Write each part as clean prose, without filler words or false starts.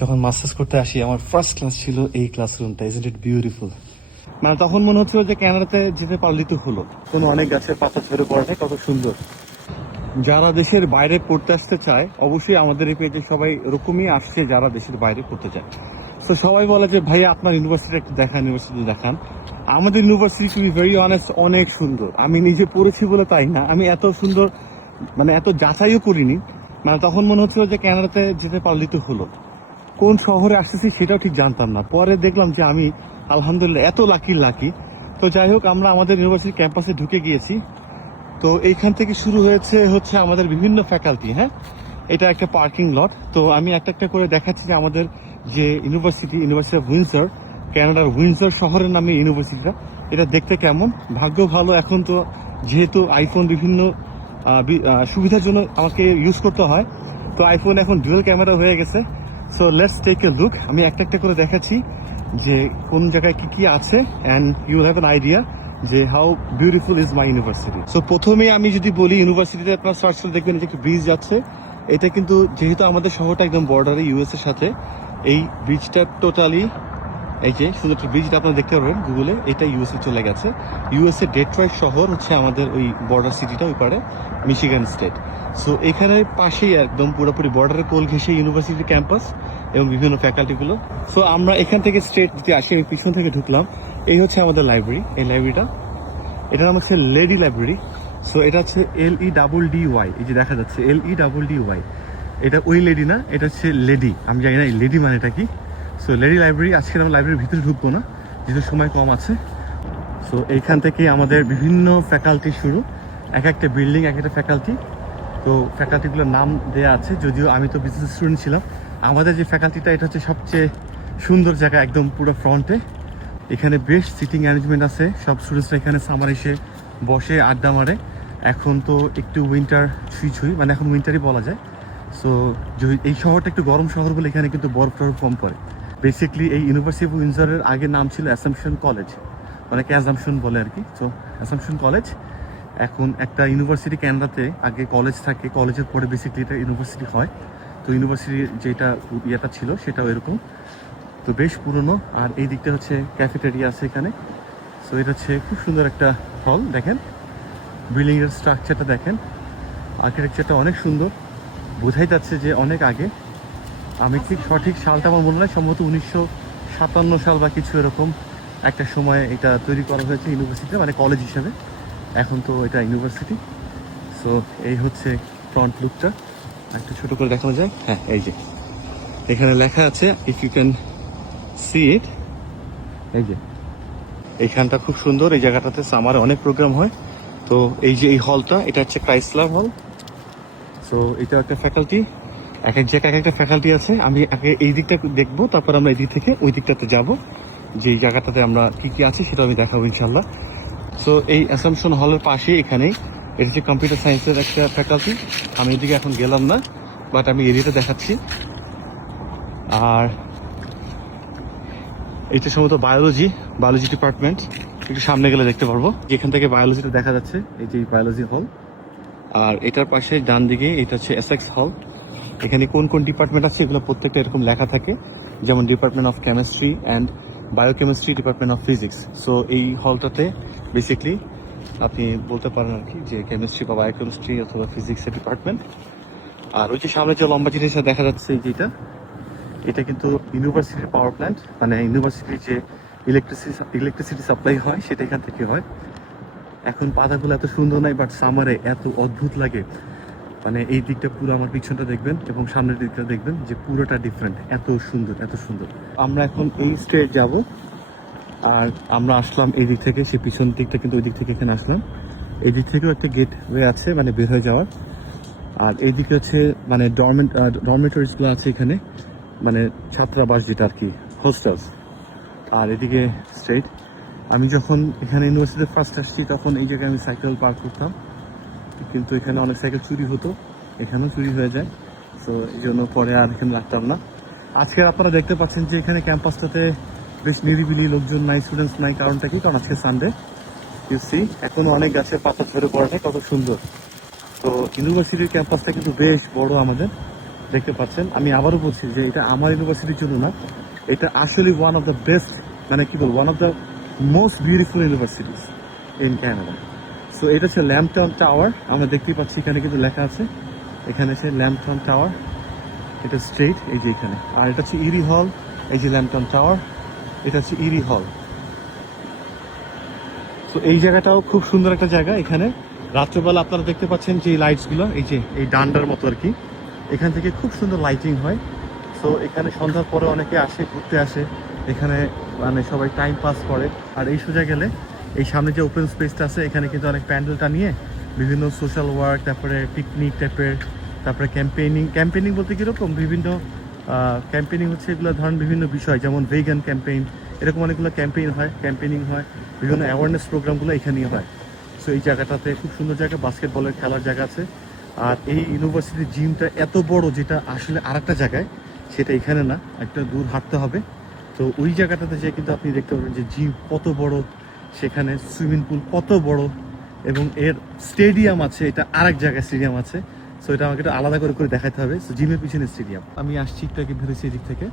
যখন মাস্টার্স করতে আসি আমার ফার্স্ট ক্লাস ছিল এই ক্লাসরুমটা। Isn't it beautiful? মানে তখন মনে হচ্ছিল যে কানাডাতে যেতে পারলেই তো হলো। কোনো অনেক গাছের পাতা ঝরে পড়ে, কত সুন্দর। যারা দেশের বাইরে পড়তে আসতে চায় অবশ্যই আমাদের এই পেজে সবাই এরকমই আসছে যারা দেশের বাইরে পড়তে চায়। তো সবাই বলে যে ভাই আপনার ইউনিভার্সিটি একটু দেখান, ইউনিভার্সিটি দেখান। আমাদের university to be very honest অনেক সুন্দর। আমি নিজে পড়েছি বলে তাই না, আমি এত সুন্দর মানে এত যাচাইও করিনি। মানে তখন মনে হচ্ছিল যে কানাডাতে যেতে পারলেই তো হলো। কোন শহরে আসতেছি সেটাও ঠিক জানতাম না। পরে দেখলাম যে আমি আলহামদুলিল্লাহ এত লাকি। তো যাই হোক, আমরা আমাদের ইউনিভার্সিটি ক্যাম্পাসে ঢুকে গিয়েছি। তো এইখান থেকে শুরু হচ্ছে আমাদের বিভিন্ন ফ্যাকাল্টি। হ্যাঁ, এটা একটা পার্কিং লট। তো আমি একটা করে দেখাচ্ছি যে আমাদের যে ইউনিভার্সিটি অফ উইন্ডসর, কানাডার উইন্ডসর শহরের নামে ইউনিভার্সিটিটা, এটা দেখতে কেমন। ভাগ্য ভালো এখন তো যেহেতু আইফোন বিভিন্ন সুবিধার জন্য আমাকে ইউজ করতে হয়, তো আইফোন এখন ডুয়াল ক্যামেরা হয়ে গেছে। So let's take a look. আমি একটা করে দেখাচ্ছি যে কোন জায়গায় কি আছে, and you have an idea যে how beautiful is my university. So প্রথমে আমি যদি বলি, ইউনিভার্সিটিতে আপনার সার্চ করে দেখবেন যে একটা ব্রিজ যাচ্ছে। এটা কিন্তু যেহেতু আমাদের শহরটা একদম বর্ডারে ইউএস এর সাথে, এই ব্রিজটা টোটালি, এই যে শুধু একটা ব্রিজটা আপনারা দেখতে পারবেন গুগলে, এটা ইউএসএ চলে গেছে। ইউএসএ ডেট্রয়েট শহর হচ্ছে আমাদের ওই বর্ডার সিটিটা, ওই পারে মিশিগান স্টেট। সো এখানে পাশেই একদম পুরোপুরি বর্ডারের কোল ঘেঁষে ইউনিভার্সিটি ক্যাম্পাস এবং বিভিন্ন ফ্যাকাল্টিগুলো। সো আমরা এখান থেকে স্ট্রেট যদি আসি, আমি পিছন থেকে ঢুকলাম। এই হচ্ছে আমাদের লাইব্রেরি। এই লাইব্রেরিটা, এটার নাম হচ্ছে লেডি লাইব্রেরি। সো এটা হচ্ছে LEDDY, এই যে দেখা যাচ্ছে LEDDY। এটা ওই লেডি না, এটা হচ্ছে লেডি। আমি জানি না এই লেডি মানে এটা কি। So lady library. আজকে আমরা লাইব্রেরির ভিতরে ঢুকবো না যেহেতু সময় কম আছে। সো এইখান থেকে আমাদের বিভিন্ন ফ্যাকাল্টি শুরু, একটা বিল্ডিং একটা ফ্যাকাল্টি। তো ফ্যাকাল্টিগুলোর নাম দেওয়া আছে, যদিও আমি তো বিজনেস স্টুডেন্ট ছিলাম। আমাদের যে ফ্যাকাল্টিটা, এটা হচ্ছে সবচেয়ে সুন্দর জায়গা, একদম পুরো ফ্রন্টে। এখানে বেশ সিটিং অ্যারেঞ্জমেন্ট আছে। সব স্টুডেন্টসরা এখানে সামার এসে বসে আড্ডা মারে। এখন তো একটু উইন্টার ছুঁই মানে এখন উইন্টারই বলা যায়। সো এই শহরটা একটু গরম শহর বলে এখানে কিন্তু বরফ টরফ কম পড়ে। বেসিকলি এই ইউনিভার্সিটি অফ উইন্ডসরের আগে নাম ছিল অ্যাসাম্পশন কলেজ, অনেকে অ্যাসাম্পশন বলে আর কি। তো অ্যাসাম্পশন কলেজ এখন একটা ইউনিভার্সিটি। ক্যানাডাতে আগে কলেজ থাকে, কলেজের পরে বেসিকলি এটা ইউনিভার্সিটি হয়। তো ইউনিভার্সিটির যেটা ইয়েটা ছিল সেটাও এরকম। তো বেশ পুরনো। আর এই দিকটা হচ্ছে ক্যাফেটেরিয়া আছে এখানে। সো এটা হচ্ছে খুব সুন্দর একটা হল। দেখেন বিল্ডিংয়ের স্ট্রাকচারটা, দেখেন আর্কিটেকচারটা অনেক সুন্দর। বোঝাই যাচ্ছে যে অনেক আগে। আমি ঠিক সঠিক সালটা আমার মনে হয়, সম্ভবত 1957 সাল বা কিছু এরকম একটা সময় এটা তৈরি করা হয়েছে ইউনিভার্সিটিতে, মানে কলেজ হিসাবে। এখন তো এটা ইউনিভার্সিটি। সো এই হচ্ছে ফ্রন্ট লুকটা। একটু ছোট করে দেখানো যায়। হ্যাঁ, এই যে এখানে লেখা আছে, ইফ ইউ ক্যান সি ইট। এই যে এইখানটা খুব সুন্দর। এই জায়গাটাতে সামারে অনেক প্রোগ্রাম হয়। তো এই যে এই হলটা, এটা হচ্ছে ক্রাইসলার হল। সো এটা একটা ফ্যাকাল্টি, এক জায়গায় একটা ফ্যাকাল্টি আছে। আমি আগে এই দিকটা দেখবো, তারপর আমরা এই দিক থেকে ওই দিকটাতে যাব, যে জায়গাটাতে আমরা কি আছে সেটা আমি দেখাবো ইনশাল্লাহ। সো এই অ্যাসাম্পশন হলের পাশে এখানেই এটা হচ্ছে কম্পিউটার সায়েন্সের একটা ফ্যাকাল্টি। আমি এদিকে এখন গেলাম না, বাট আমি এরিয়াটা দেখাচ্ছি। আর এটা সম্ভবত বায়োলজি ডিপার্টমেন্ট। একটু সামনে গেলে দেখতে পারবো, এখান থেকে বায়োলজিটা দেখা যাচ্ছে। এই যে বায়োলজি হল। আর এটার পাশে ডান দিকে এটা হচ্ছে এসএক্স হল। এখানে কোন কোন ডিপার্টমেন্ট আছে এগুলো প্রত্যেকটা এরকম লেখা থাকে, যেমন department of chemistry and biochemistry, department of physics. So এই হলটাতে বেসিকলি আপনি বলতে পারেন আর কি যে কেমিস্ট্রি বা বায়োকেমিস্ট্রি অথবা ফিজিক্সের ডিপার্টমেন্ট। আর ওই যে সামনে যে লম্বা জিনিসটা দেখা যাচ্ছে, যেটা এটা কিন্তু ইউনিভার্সিটির পাওয়ার প্ল্যান্ট, মানে ইউনিভার্সিটির যে ইলেকট্রিসিটি সাপ্লাই হয় সেটা এখান থেকে হয়। এখন পাতাগুলো এত সুন্দর নাই, বাট সামারে এত অদ্ভুত লাগে। মানে এই দিকটা পুরো, আমার পিছনটা দেখবেন এবং সামনের দিকটা দেখবেন যে পুরোটা ডিফারেন্ট, এত সুন্দর। আমরা এখন এই স্ট্রেট যাব। আর আমরা আসলাম এই দিক থেকে, সে পিছন দিকটা কিন্তু ওই দিক থেকে এখানে আসলাম। এই দিক থেকেও একটা গেট ওয়ে আছে, মানে বের হয়ে যাওয়ার। আর এই দিকে হচ্ছে মানে ডরমেটরিজগুলো আছে এখানে, মানে ছাত্রাবাস যেটা আর কি, হোস্টেলস। আর এদিকে স্ট্রেট। আমি যখন এখানে ইউনিভার্সিটিতে ফার্স্ট আসছি তখন এই জায়গায় আমি সাইকেল পার্ক করতাম, কিন্তু এখানে অনেক সাইকেল চুরি হতো, এখানেও চুরি হয়ে যায়। তো এই জন্য পরে আর এখানে রাখতাম না। আজকে আপনারা দেখতে পাচ্ছেন যে এখানে ক্যাম্পাসটাতে বেশ নিরিবিলি, লোকজন নাই, স্টুডেন্টস নাই। কারণটা কি? কারণ আজকে সানডে। ইউসি এখনো অনেক গাছের পাতা ঝরে পড়ে, কত সুন্দর। তো ইউনিভার্সিটির ক্যাম্পাসটা কিন্তু বেশ বড় আমাদের। দেখতে পাচ্ছেন। আমি আবারও বলছি যে এটা আমার ইউনিভার্সিটির জন্য না, এটা আসলে ওয়ান অফ দ্য বেস্ট, মানে কি বলবো, one of the most beautiful universities in Canada. So এটা হচ্ছে ল্যাম্পটন টাওয়ার, আমরা দেখতেই পাচ্ছি এখানে কিন্তু লেখা আছে, এখানে হচ্ছে ল্যাম্পটন টাওয়ার, এটা স্ট্রেট এই যে এখানে। আর এটা হচ্ছে ইরি হল, এই যে ল্যাম্পটন টাওয়ার, এটা হচ্ছে ইরি হল। তো এই জায়গাটাও খুব সুন্দর একটা জায়গা। এখানে রাত্রেবেলা আপনারা দেখতে পাচ্ছেন যে লাইটসগুলো, এই যে এই ডান্ডার মতো আর কি, এখান থেকে খুব সুন্দর লাইটিং হয়। সো এখানে সন্ধ্যার পরে অনেকে আসে, ঘুরতে আসে এখানে, মানে সবাই টাইম পাস করে। আর এই সোজা গেলে এই সামনে যে ওপেন স্পেসটা আছে, এখানে কিন্তু অনেক প্যান্ডেলটা নিয়ে বিভিন্ন সোশ্যাল ওয়ার্ক, তারপরে পিকনিক টাইপের, তারপরে ক্যাম্পেইনিং বলতে কীরকম বিভিন্ন ক্যাম্পেইনিং হচ্ছে এগুলো, ধরেন বিভিন্ন বিষয়, যেমন ভেগান ক্যাম্পেইন, এরকম অনেকগুলো ক্যাম্পেইনিং হয়, বিভিন্ন অ্যাওয়ারনেস প্রোগ্রামগুলো এখানেই হয়। সো এই জায়গাটাতে খুব সুন্দর জায়গা, বাস্কেটবলের খেলার জায়গা আছে। আর এই ইউনিভার্সিটির জিমটা এত বড়, যেটা আসলে আরেকটা জায়গায়, সেটা এখানে না, একটা দূর হাঁটতে হবে। তো ওই জায়গাটাতে যে কিন্তু আপনি দেখতে পাবেন যে জিম কত বড়, সেখানে সুইমিং পুল কত বড়, এবং এর স্টেডিয়াম আছে, এটা আরেক জায়গায় স্টেডিয়াম আছে। সো এটা আমাকে একটু আলাদা করে দেখাতে হবে। সো জিমের পিছনে স্টেডিয়াম। আমি আসছি একটু আগে বেরোচ্ছি এদিক থেকে,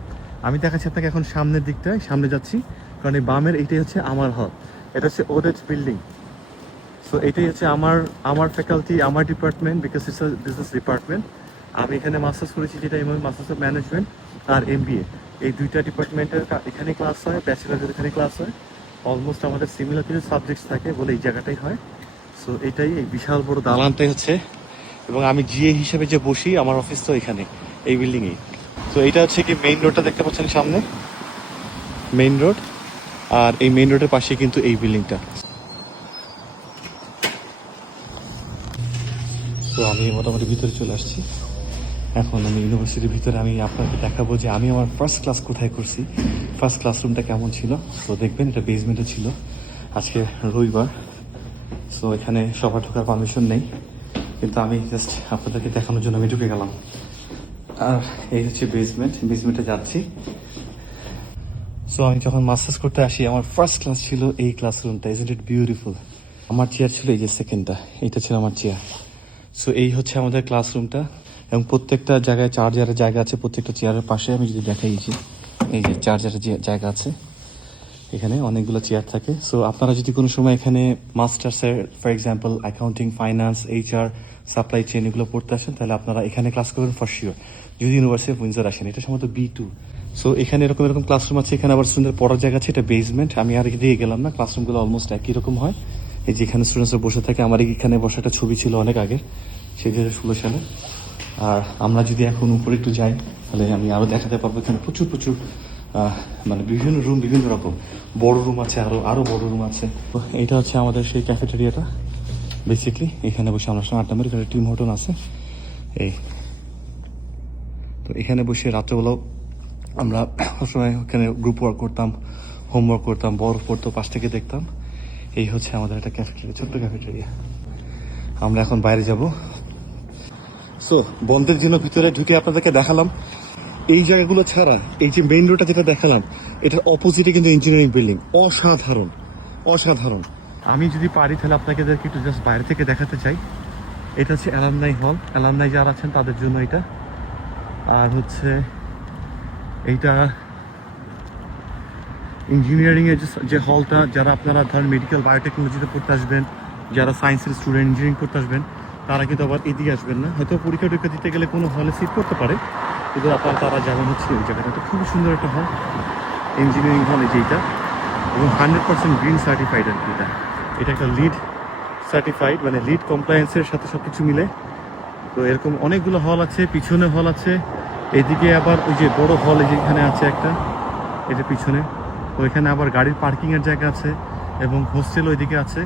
আমি দেখাচ্ছি আপনাকে এখন সামনের দিকটায়, সামনে যাচ্ছি, কারণ এই বামের এইটাই হচ্ছে আমার হল, এটা হচ্ছে ওডেজ বিল্ডিং। সো এটাই হচ্ছে আমার ফ্যাকাল্টি, আমার department, because it's a business department. আমি এখানে মাস্টার্স করেছি, যেটা মাস্টার্স অফ ম্যানেজমেন্ট আর MBA, এই দুইটা ডিপার্টমেন্টের এখানে ক্লাস হয়, ব্যাচেলারের এখানে ক্লাস হয়। অলমোস্ট আমাদের সিমিলার কিছু সাবজেক্টস থাকে বলে এই জায়গাটাই হয়। সো এটাই, এই বিশাল বড় দালানটাই হচ্ছে, এবং আমি GA হিসেবে যে বসি, আমার অফিস তো এখানে এই বিল্ডিংয়েই। তো এইটা হচ্ছে কি মেইন রোডটা দেখতে পাচ্ছেন সামনে, মেইন রোড, আর এই মেইন রোডের পাশে কিন্তু এই বিল্ডিংটা। তো আমি মোটামুটি ভিতরে চলে আসছি। এখন আমি ইউনিভার্সিটির ভিতরে আমি আপনাকে দেখাবো যে আমি আমার ফার্স্ট ক্লাস কোথায় করছি, ফার্স্ট ক্লাসরুমটা কেমন ছিল। তো দেখবেন এটা বেসমেন্টে ছিল, আজকে রবিবার, সো এখানে সবার ঢোকার পারমিশন নেই, কিন্তু আমি জাস্ট আপনাদেরকে দেখানোর জন্য আমি ঢুকে গেলাম। আর এই হচ্ছে বেসমেন্টে যাচ্ছি। সো আমি যখন মাস্টার্স করতে আসি, আমার ফার্স্ট ক্লাস ছিল এই ক্লাসরুমটা। Isn't it beautiful. আমার চেয়ার ছিল এই যে সেকেন্ডটা, এইটা ছিল আমার চেয়ার। সো এই হচ্ছে আমাদের ক্লাসরুমটা, এবং প্রত্যেকটা জায়গায় চার্জারের জায়গা আছে, প্রত্যেকটা চেয়ারের পাশে। আমি যদি দেখাইছি, এই যে চার্জারের যে জায়গা আছে, এখানে অনেকগুলো চেয়ার থাকে। সো আপনারা যদি কোনো সময় এখানে মাস্টার্সের, for example accounting, finance, HR, supply chain এগুলো পড়তে আসেন, তাহলে আপনারা এখানে ক্লাস করবেন ফর শিওর, যদি ইউনিভার্সিটি অফ উইন্ডসর আসেন। এটা সম্ভবত B2। সো এখানে এরকম ক্লাসরুম আছে, এখানে আবার সুন্দর পড়ার জায়গা আছে। এটা বেসমেন্ট, আমি আর দিয়ে গেলাম না। ক্লাসরুমগুলো অলমোস্ট একই রকম হয়। এই যে এখানে স্টুডেন্টসরা বসে থাকে, আমার এখানে বসে একটা ছবি ছিল অনেক আগে, সেই 2016 সালে। আর আমরা যদি এখন উপরে একটু যাই, তাহলে আমি আরও দেখাতে পারবো এখানে প্রচুর মানে বিভিন্ন রুম, বিভিন্ন রকম বড় রুম আছে, আরো বড় রুম আছে। তো এটা হচ্ছে আমাদের সেই ক্যাফেটেরিয়াটা। বেসিকলি এখানে বসে আমরা সঙ্গে আড্ডা মারি, এখানে টিম হোটেল আছে। এই তো এখানে বসে রাত্রেবেলাও আমরা সবসময় ওখানে গ্রুপ ওয়ার্ক করতাম, হোমওয়ার্ক করতাম, বরফ পড়তো, পাশ থেকে দেখতাম। এই হচ্ছে আমাদের একটা ক্যাফেটেরিয়া, ছোট্ট ক্যাফেটেরিয়া। আমরা এখন বাইরে যাব। সো বন্ধের জন্য ভিতরে ঢুকে আপনাদেরকে দেখালাম এই জায়গাগুলো ছাড়া, এই যে মেইন রোডটা যেটা দেখালাম, এটার অপোজিটে কিন্তু ইঞ্জিনিয়ারিং বিল্ডিং, অসাধারণ। আমি যদি পারি তাহলে আপনাদেরকে একটু জাস্ট বাইরে থেকে দেখাতে চাই। এটা হচ্ছে অ্যালামনাই হল, অ্যালামনাই যারা আছেন তাদের জন্য এটা। আর হচ্ছে এইটা ইঞ্জিনিয়ারিংয়ের যে হলটা, যারা আপনারা ধরেন মেডিকেল বায়োটেকনোলজিতে পড়তে আসবেন, যারা সায়েন্সের স্টুডেন্ট ইঞ্জিনিয়ারিং করতে আসবেন, তারা কিন্তু আবার এদিকে আসবেন না। হয়তো পরীক্ষা টরীক্ষা দিতে গেলে কোনো হলে সিট করতে পারে, কিন্তু তারা যাবেন হচ্ছে ওই জায়গাটা। খুবই সুন্দর একটা হল, ইঞ্জিনিয়ারিং হল যেটা, এবং 100% গ্রিন সার্টিফাইড আর কি। এটা একটা লিড সার্টিফাইড, মানে লিড কমপ্লায়েন্সের সাথে সব কিছু মিলে। তো এরকম অনেকগুলো হল আছে, পিছনে হল আছে, এদিকে আবার ওই যে বড় হল যেখানে আছে একটা, এটা পিছনে। তো এখানে আবার গাড়ির পার্কিংয়ের জায়গা আছে, এবং হোস্টেল ওইদিকে আছে।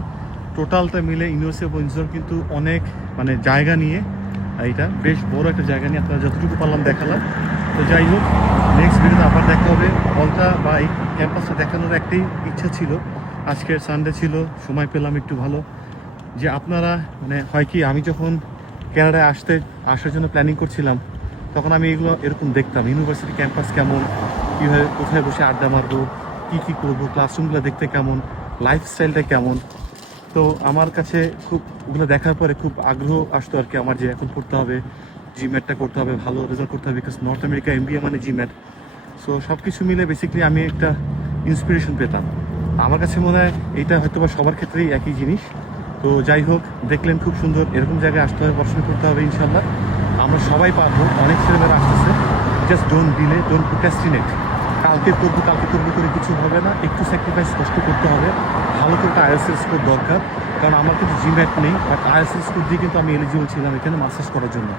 টোটালটা মিলে ইউনিভার্সিটি অফ উইন্ডসর কিন্তু অনেক মানে জায়গা নিয়ে, এইটা বেশ বড় একটা জায়গা নিয়ে আপনারা যতটুকু পারলাম দেখালাম। তো যাই হোক, নেক্সট ভিডিওতে আবার দেখা হবে। হলটা বা এই ক্যাম্পাসটা দেখানোর একটাই ইচ্ছা ছিল, আজকের সানডে ছিল, সময় পেলাম একটু ভালো, যে আপনারা মানে হয় কি, আমি যখন ক্যানাডায় আসার জন্য প্ল্যানিং করছিলাম, তখন আমি এরকম দেখতাম ইউনিভার্সিটি ক্যাম্পাস কেমন, কীভাবে কোথায় বসে আড্ডা মারবো, কী করবো, ক্লাসরুমগুলো দেখতে কেমন, লাইফস্টাইলটা কেমন। তো আমার কাছে খুব ওগুলো দেখার পরে খুব আগ্রহ আসতো আর কি, আমার যে এখন পড়তে হবে, জিম্যাটটা করতে হবে, ভালো রেজাল্ট করতে হবে, বিকজ নর্থ আমেরিকা এমবিএ মানে জিম্যাট। সো সব কিছু মিলে বেসিক্যালি আমি একটা ইন্সপিরেশন পেতাম। আমার কাছে মনে হয় এইটা হয়তো বা সবার ক্ষেত্রেই একই জিনিস। তো যাই হোক, দেখলেন খুব সুন্দর, এরকম জায়গায় আসতে হবে, পড়াশোনা করতে হবে ইনশাল্লাহ। আমরা সবাই পারবো, অনেক ছেলেমেয়েরা আসতেছে। Just don't delay, don't procrastinate. কালকে করবো করে কিছু হবে না, একটু স্যাক্রিফাইস কষ্ট করতে হবে। ভালো করে একটা আইএলটিএস স্কোর দরকার, কারণ আমার কিন্তু জিম্যাট নেই, বাট আইএলটিএস স্কোর দিয়ে কিন্তু আমি এলিজিবল ছিলাম এখানে মাস্টার্স করার জন্য।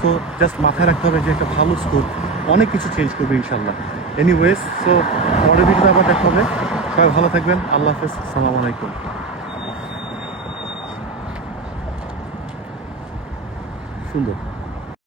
সো জাস্ট মাথায় রাখতে হবে যে একটা ভালো স্কোর অনেক কিছু চেঞ্জ করবে ইনশাল্লাহ। এনিওয়েজ, সো পরের ভিডিওতে আবার দেখা হবে। সবাই ভালো থাকবেন, আল্লাহ হাফেজ, আসসালামু আলাইকুম। সুন্দর।